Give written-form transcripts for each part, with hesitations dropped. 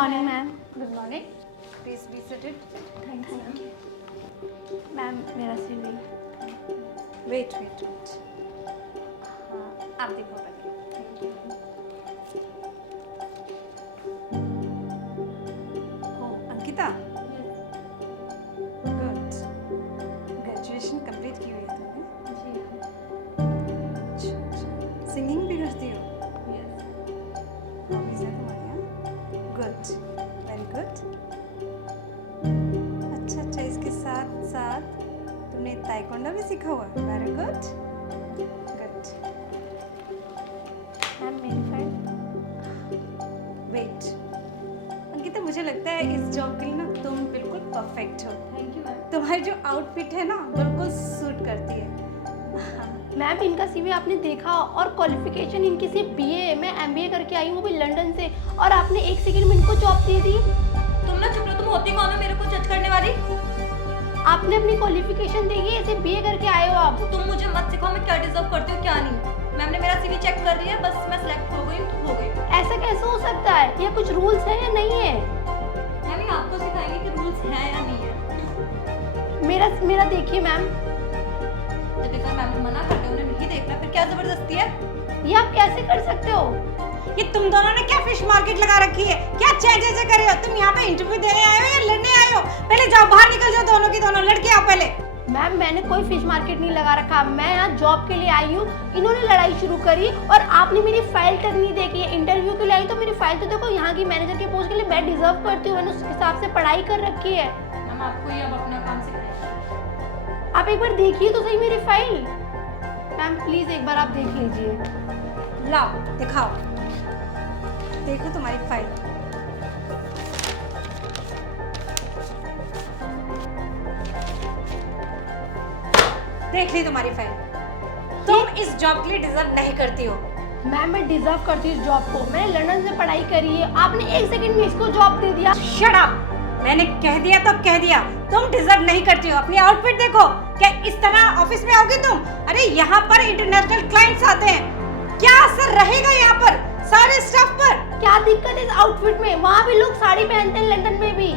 Morning ma'am. Good morning, please be seated. Thank you ma'am. मेरा CV. Wait wait wait, हाँ आप देखो पहले। ओ अंकिता, गुड। ग्रेजुएशन कंप्लीट की हुई है तुमने? अच्छा अच्छा, सिंगिंग भी करती हो? हॉबीज है तुम्हारी? Good, very good. अच्छा अच्छा, इसके साथ साथ तुमने ताइक्वांडो भी सीखा हुआ? Very good good. मैम मेरी फाइल। वेट अंकिता, मुझे लगता है इस जॉब के लिए ना तुम बिल्कुल परफेक्ट हो। Thank you ma'am. तुम्हारी जो आउटफिट है ना बिल्कुल सूट करती है। मैम इनका सीवी आपने देखा और क्वालिफिकेशन इनकी सिर्फ बीए है। मैं एमबीए करके आई हूँ, वो भी लंदन से, और आपने 1 सेकंड में इनको जॉब दे दी। तुम ना चुप रहो, तुम होती कौन हो मेरे को जज करने वाली? आपने अपनी क्वालिफिकेशन देखी, ऐसे बीए करके आए हो आप। तुम मुझे मत सिखाओ मैं क्या डिजर्व करती हूँ क्या नहीं। मैम ने मेरा सीवी चेक कर लिया, बस मैं सिलेक्ट हो गई हूँ तो हो गई। ऐसा कैसे हो सकता है? ये कुछ रूल्स है या नहीं है? मैम ये आपको सिखाएंगे कि रूल्स हैं या नहीं है। मेरा देखिए मैम। जब एक बार मैम ने मना कर दिया, उन्हें नहीं देखना, फिर क्या जबरदस्ती है? ये आप कैसे कर सकते हो? ये तुम दोनों ने क्या फिश मार्केट लगा रखी है? क्या चे कर रहे हो? तुम यहाँ पे इंटरव्यू देने आए हो या लड़ने आए हो? पहले जाओ बाहर निकल जाओ, दोनों की दोनों लड़के आओ पहले। मैम मैंने कोई फिश मार्केट नहीं लगा रखा, मैं यहाँ जॉब के लिए आई हूँ। इन्होंने लड़ाई शुरू करी और आपने मेरी फाइल तक नहीं देखी है। इंटरव्यू के लिए आई तो मेरी फाइल तो देखो, यहाँ की मैनेजर के पोस्ट के लिए मैं डिजर्व करती हूँ, मैंने उस हिसाब से पढ़ाई कर रखी है। मैम आपको ये अब अपना काम सिखाएंगे। आप एक बार देखिए तो सही मेरी फाइल। मैम प्लीज एक बार आप देख लीजिए। लाओ दिखाओ, देखो तुम्हारी फाइल। देख ली तुम्हारी फाइल। तुम इस जॉब के लिए डिजर्व नहीं करती हो। मैम मैं डिजर्व करती हूँ इस जॉब को, मैंने लंदन से पढ़ाई करी है। आपने 1 सेकंड में इसको जॉब दे दिया। Shut up! मैंने कह दिया तो कह दिया, तुम डिजर्व नहीं करती हो। अपनी आउटफिट देखो, क्या इस तरह ऑफिस में आओगी तुम? अरे यहाँ पर इंटरनेशनल क्लाइंट्स आते हैं, क्या असर रहेगा यहाँ पर सारे स्टाफ पर? क्या दिक्कत है इस आउटफिट में? वहाँ भी लोग साड़ी पहनते हैं, लंदन में भी।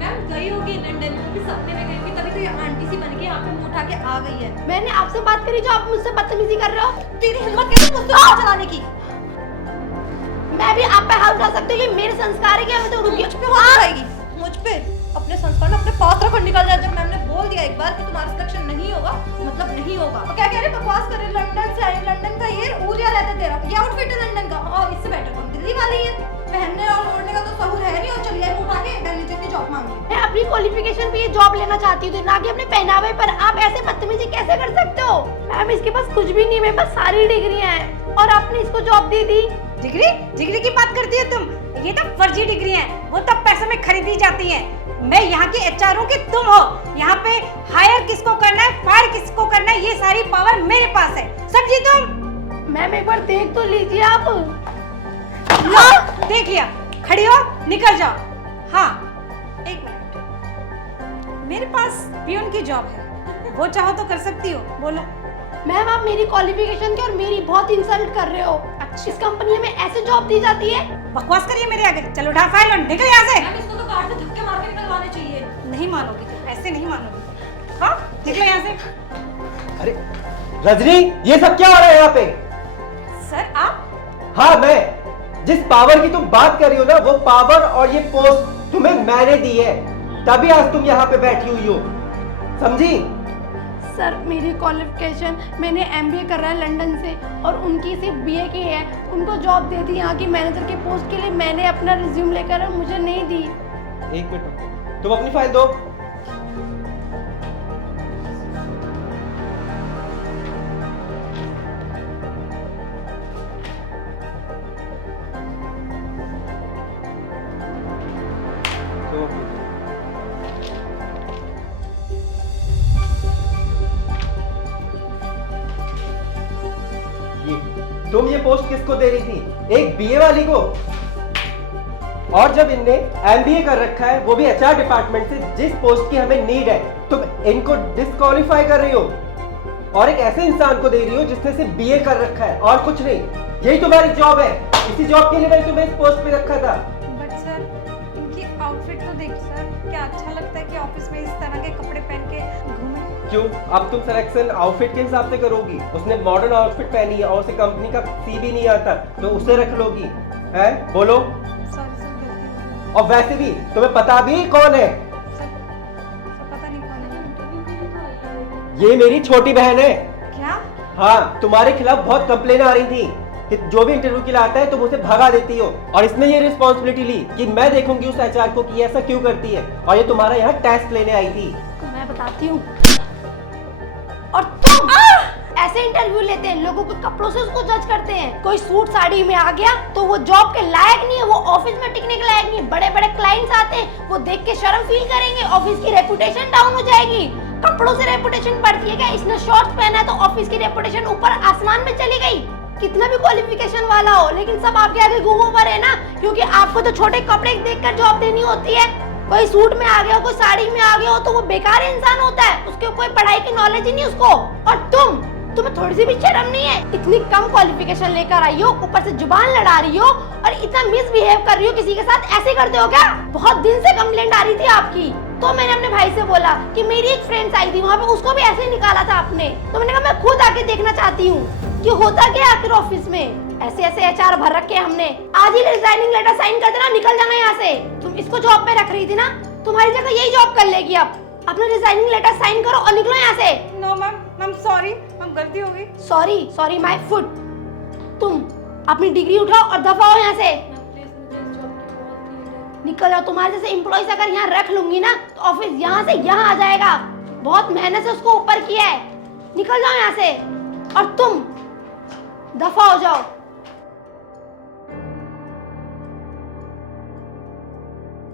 मैम गई होगी लंदन में, भी सपने में गई होगी, तभी तो ये आंटी सी बन के यहाँ पे मुंह उठा के आ गई है। मैंने आपसे बात करी जो आप मुझसे बदतमीजी कर रहे हो। तेरी हिम्मत कैसे मुझसे हाथ चलाने की? मैं भी आप पे हाथ उठा सकती हूँ, ये मेरे संस्कार है क्या? मैं तो रुकी। मुझ पे हाथ उठाएगी? मुझ पे? अपने संस्कार ना अपने पास रखकर निकल जा। जब मैम ने बोल दिया एक बार कि तुम्हारा सिलेक्शन नहीं होगा, मतलब नहीं होगा। तो क्या कह रहे बकवास कर रहे? लंदन से आई, लंदन का ये ऊरिया रहता है तेरा, ये आउटफिट है लंदन का, और इससे बेटर कौन दिल्ली वाली है? पहनने और ओढ़ने का तो सहूर है नहीं, और चलिए मुंह उठा के मैनेजर की जॉब मांगी। मैं अपनी क्वालिफिकेशन पे ये जॉब लेना चाहती हूँ, ना कि अपने पहनावे पर। आप ऐसे बदतमीजी कैसे कर सकते हो? मैम इसके पास कुछ भी नहीं, मेरे पास सारी डिग्रियां हैं और आपने इसको जॉब दे दी। डिग्री डिग्री की बात करती हो तुम? ये तो फर्जी डिग्री है, वो तो पैसे में खरीदी जाती है। मैं यहाँ की एचआर हूँ कि तुम हो। यहाँ पे हायर किसको करना है, फायर किसको करना है, ये सारी पावर मेरे पास है, समझी तुम? मैम एक बार देख तो लीजिए आप। लो देख लिया, खड़ी हो, निकल जाओ। हाँ एक मिनट, मेरे पास पियून की जॉब है, वो चाहो तो कर सकती हो, बोलो। मैम आप मेरी क्वालिफिकेशन की और मेरी बहुत इंसल्ट कर रहे हो। इस कंपनी में ऐसे जॉब दी जाती है? बकवास करिए मेरे आगे। चलो उठा फाइल और निकल यहाँ से। मैम इसको तो कार से धक्के मार के निकलवाने चाहिए। नहीं मानोगी तुम, ऐसे नहीं मानोगी। हाँ निकलो यहाँ से। अरे रजनी, ये सब क्या हो रहा है यहाँ पे? सर आप? हाँ मैं, जिस पावर की तुम बात कर रही हो ना, वो पावर और ये पोस्ट तुम्हें मैंने दी है, तभी आज तुम यहाँ पे बैठी हुई हो, समझी? सर मेरी क्वालिफिकेशन, मैंने एमबीए कर रहा है लंदन से और उनकी सिर्फ बीए की है। उनको जॉब दे दी यहाँ की मैनेजर के पोस्ट के लिए, मैंने अपना रिज्यूम लेकर मुझे नहीं दी। एक मिनट, तुम अपनी फाइल दो। तुम ये पोस्ट किसको दे रही थी? एक बीए वाली को? और जब इनने एमबीए कर रखा है, वो भी एचआर डिपार्टमेंट से, जिस पोस्ट की हमें नीड है, तुम इनको डिस्क्वालीफाई कर रही हो और एक ऐसे इंसान को दे रही हो जिसने सिर्फ बीए कर रखा है और कुछ नहीं। यही तुम्हारी जॉब है, इसी जॉब के लिए मैंने तुम्हें इस पोस्ट पे रखा था। बट सर देखिए सर, क्या अच्छा लगता है कि ऑफिस में इस तरह के कपड़े पहन के घूमें? क्यों? अब तुम सिलेक्शन आउटफिट के हिसाब से करोगी? उसने मॉडर्न आउटफिट पहनी है और उसे कंपनी का सी भी नहीं आता, तो उसे रख लोगी? है बोलो। सॉरी सर, गलती हो गई। और वैसे भी तुम्हें पता भी कौन है? सर पता नहीं कौन है। ये मेरी छोटी बहन है। क्या? हाँ, तुम्हारे खिलाफ बहुत कंप्लेन आ रही थी कि जो भी इंटरव्यू के लिए आता है तुम उसे भगा देती हो, और इसने ये रिस्पॉन्सिबिलिटी ली कि मैं देखूंगी उस एचआर को कि ऐसा क्यों करती है, और ये तुम्हारा यहाँ टेस्ट लेने आई थी। मैं बताती हूँ। और तुम ऐसे इंटरव्यू लेते हैं, लोगों के कपड़ों से उसको जज करते हैं। कोई सूट साड़ी में आ गया तो वो जॉब के लायक नहीं है, वो ऑफिस में टिकने के लायक नहीं है। बड़े बड़े क्लाइंट्स आते हैं, वो देख के शर्म फील करेंगे, ऑफिस की रेपुटेशन डाउन हो जाएगी। कपड़ों से रेपुटेशन बढ़ती है क्या? इसने शॉर्ट्स पहना है तो ऑफिस की रेपुटेशन ऊपर आसमान में चली गई। कितना भी क्वालिफिकेशन वाला हो, लेकिन सब आपके आगे घूमो पर है ना, क्योंकि आपको तो छोटे कपड़े देखकर जॉब देनी होती है। कोई सूट में आ गया हो, कोई साड़ी में आ गया हो तो वो बेकार इंसान होता है, उसके कोई पढ़ाई की नॉलेज ही नहीं उसको। और तुम्हें थोड़ी सी भी शर्म नहीं है? इतनी कम क्वालिफिकेशन लेकर आई हो, ऊपर से जुबान लड़ा रही हो और इतना मिसबिहेव कर रही हो किसी के साथ। ऐसे करते हो क्या? बहुत दिन से कंप्लेंट आ रही थी आपकी, तो मैंने अपने भाई से बोला कि मेरी एक फ्रेंड्स आई थी वहाँ पे, उसको भी ऐसे ही निकाला था आपने। तो मैंने कहा मैं खुद आके देखना चाहती हूँ कि होता क्या आखिर ऑफिस में। ऐसे ऐसे एचआर भर रखे हमने। आज ही रिजाइनिंग लेटर साइन कर देना, निकल जाना यहाँ से। तुम इसको जॉब पे रख रही थी ना, तुम्हारी जगह यही जॉब कर लेगी अब। अपना रिजाइनिंग लेटर साइन करो और निकलो यहाँ से। नो मैम सॉरी, मैम गलती हो गई। Sorry my foot. तुम अपनी डिग्री उठाओ और दफा हो यहाँ से, निकल जाओ। तुम्हारे जैसे एम्प्लॉइज अगर यहाँ रख लूंगी ना तो ऑफिस यहाँ से यहाँ आ जाएगा। बहुत मेहनत से उसको ऊपर किया है, निकल जाओ यहाँ से। और तुम दफा हो जाओ।